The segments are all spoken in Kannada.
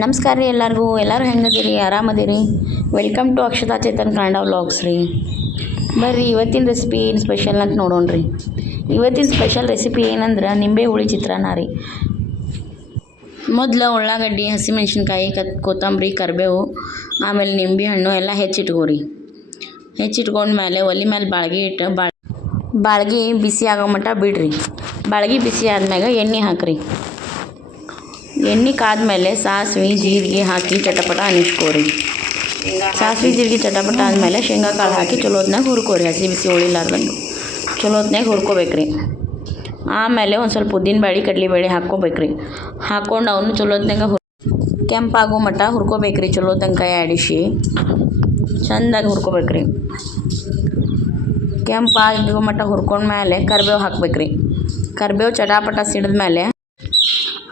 ನಮಸ್ಕಾರ ರೀ ಎಲ್ಲರೂ ಹೆಂಗದಿರಿ ಆರಾಮದಿರಿ. Welcome to Akshata Chetan Kannada vlogs ರೀ. ಬರ್ರಿ ಇವತ್ತಿನ ರೆಸಿಪಿ ಏನು ಸ್ಪೆಷಲ್ ಅಂತ ನೋಡೋಣ ರೀ. ಇವತ್ತಿನ ಸ್ಪೆಷಲ್ ರೆಸಿಪಿ ಏನಂದ್ರೆ ನಿಂಬೆ ಹುಳಿ ಚಿತ್ರಾನ್ನ ರೀ. ಮೊದಲು ಉಳ್ಳಾಗಡ್ಡಿ, ಹಸಿಮೆಣ್ಸಿನ್ಕಾಯಿ, ಕೊತ್ತಂಬರಿ, ಕರಿಬೇವು, ಆಮೇಲೆ ನಿಂಬೆ ಹಣ್ಣು ಎಲ್ಲ ಹೆಚ್ಚಿಟ್ಕೋರಿ. ಹೆಚ್ಚಿಟ್ಕೊಂಡ್ಮೇಲೆ ಒಲೆ ಮೇಲೆ ಬಾಳ್ಗೆ ಇಟ್ಟು ಬಾಳ್ಗೆ ಬಿಸಿ ಆಗೋ ಮಟ್ಟ ಬಿಡ್ರಿ. ಬಾಳ್ಗೆ ಬಿಸಿ ಆದ್ಮ್ಯಾಗ ಎಣ್ಣೆ ಹಾಕ್ರಿ. ಎಣ್ಣೆ ಕಾದ್ಮೇಲೆ ಸಾಸಿವೆ ಜೀರಿಗೆ ಹಾಕಿ ಚಟಪಟ ಅನ್ನಿಸ್ಕೋರಿ. ಸಾಸಿವೆ ಜೀರಿಗೆ ಚಟಪಟ ಆದಮೇಲೆ ಶೇಂಗಾ ಕಾಳು ಹಾಕಿ ಚಲೋ ಹೊತ್ನಾಗ ಹುರ್ಕೋರಿ. ಹಸಿ ಬಿಸಿ ಉಳಿಲಾರ್ದಂಗೆ ಚಲೋ ಹೊತ್ನಾಗ ಹುರ್ಕೋಬೇಕ್ರಿ. ಆಮೇಲೆ ಒಂದು ಸ್ವಲ್ಪ ಉದ್ದಿನಬೇಳೆ ಕಡಲೆಬೇಳೆ ಹಾಕ್ಕೋಬೇಕ್ರಿ. ಹಾಕ್ಕೊಂಡು ಅವನು ಚಲೋ ಹೊತ್ನಾಗ ಕೆಂಪಾಗೋ ಮಟ್ಟ ಹುರ್ಕೋಬೇಕ್ರಿ. ಚಲೋ ತನಕ ಆಡಿಸಿ ಚೆಂದಾಗಿ ಹುರ್ಕೋಬೇಕ್ರಿ. ಕೆಂಪಾಗೋ ಮಟ್ಟ ಹುರ್ಕೊಂಡ್ಮೇಲೆ ಕರಿಬೇವು ಹಾಕ್ಬೇಕ್ರಿ. ಕರಿಬೇವು ಚಟಾಪಟ ಸಿಡಿದ್ಮೇಲೆ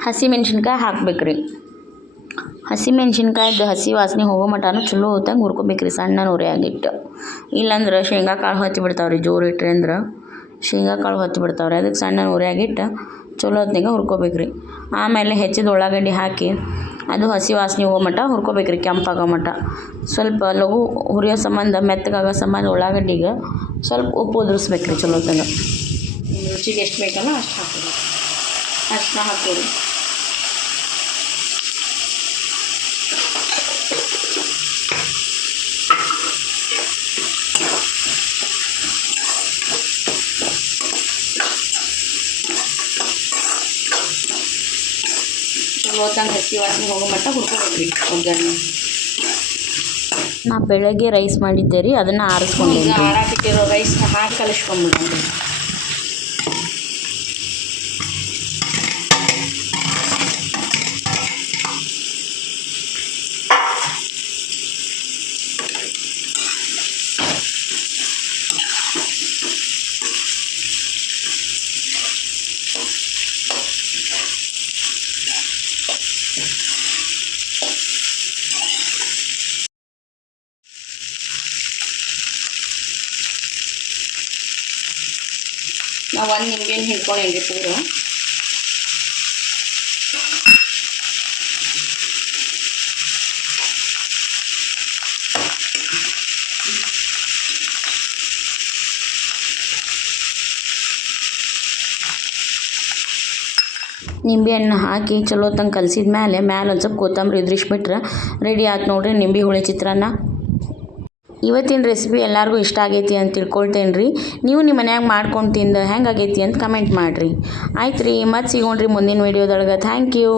ಹಸಿಮೆಣ್ಸಿನ್ಕಾಯಿ ಹಾಕ್ಬೇಕ್ರಿ. ಹಸಿಮೆಣ್ಸಿನ್ಕಾಯ್ದು ಹಸಿ ವಾಸನೆ ಹೋಗೋ ಮಟನೂ ಚಲೋ ಹೊತ್ತಂಗೆ ಹುರ್ಕೋಬೇಕ್ರಿ ಸಣ್ಣ ಉರಿಯಾಗಿಟ್ಟು. ಇಲ್ಲಾಂದ್ರೆ ಶೇಂಗಾ ಕಾಳು ಹಚ್ಚಿಬಿಡ್ತಾವ್ರಿ. ಜೋರು ಇಟ್ರಿ ಅಂದ್ರೆ ಶೇಂಗಾ ಕಾಳು ಹಚ್ಚಿಬಿಡ್ತಾವ್ರಿ. ಅದಕ್ಕೆ ಸಣ್ಣ ಉರಿಯಾಗಿಟ್ಟು ಚಲೋ ಹೊತ್ನಾಗ ಹುರ್ಕೋಬೇಕ್ರಿ. ಆಮೇಲೆ ಹೆಚ್ಚಿದ ಉಳ್ಳಾಗಡ್ಡಿ ಹಾಕಿ ಅದು ಹಸಿ ವಾಸನೆ ಹೋಗೋ ಮಟ್ಟ ಹುರ್ಕೋಬೇಕ್ರಿ. ಕೆಂಪಾಗೋ ಮಟ್ಟ ಸ್ವಲ್ಪ ಲಘು ಹುರಿಯೋ ಸಂಬಂಧ ಮೆತ್ತಗಾಗೋ ಸಂಬಂಧ ಉಳ್ಳಾಗಡ್ಡಿಗೆ ಸ್ವಲ್ಪ ಉಪ್ಪು ಉದುರಿಸ್ಬೇಕ್ರಿ. ಚಲೋ ಹೊತ್ತಂಗೆ ರುಚಿಗೆ ಎಷ್ಟು ಬೇಕಲ್ಲ ಅಷ್ಟು ಹಾಕೋರಿ. ಚಲೋತ್ತಂಗೆ ಹಸಿ ವಾಸನೆ ಹೋಗೋ ಮಟ್ಟ ಹುರ್ಕೋಬೇಕ್ರಿ ಒಗ್ಗರಣೆ. ನಾ ಬೆಳಗ್ಗೆ ರೈಸ್ ಮಾಡಿದ್ದೆ ರೀ, ಅದನ್ನು ಆರಿಸ್ಕೊಂಡಿದ್ದೆ. ಆರಾಕಿಟ್ಟಿರೋ ರೈಸ್ನ ಹಾಕಿ ಕಲಿಸ್ಕೊಂಡ್ಬಿಡ್ರಿ. ನಾವು ಒಂದು ನಿಂಬೆಹಣ್ಣು ಹಿಂಡ್ಕೊಂಡೇನ್ರಿ ಪೂರ. ನಿಂಬೆಹಣ್ಣು ಹಾಕಿ ಚಲೋ ತಂಗೆ ಕಲಸಿದ ಮ್ಯಾಲೆ ಒಂದು ಸ್ವಲ್ಪ ಕೊತ್ತಂಬರಿ ಉದುರಿಸ್ಬಿಟ್ರೆ ರೆಡಿ ಆಯ್ತು ನೋಡಿರಿ ನಿಂಬೆ ಹುಳಿ ಚಿತ್ರಾನ್ನ. ಇವತ್ತಿನ ರೆಸಿಪಿ ಎಲ್ಲರಿಗೂ ಇಷ್ಟ ಆಗೈತಿ ಅಂತ ತಿಳ್ಕೊಳ್ತೇನೆ ರೀ. ನೀವು ನಿಮ್ಮ ಮನ್ಯಾಗ ಮಾಡ್ಕೊಂಡು ತಿಂದು ಹೆಂಗಾಗೈತಿ ಅಂತ ಕಮೆಂಟ್ ಮಾಡಿರಿ. ಆಯ್ತು ರೀ, ಮತ್ತೆ ಸಿಗೋಣ್ರಿ ಮುಂದಿನ ವೀಡಿಯೋದೊಳಗೆ. Thank you.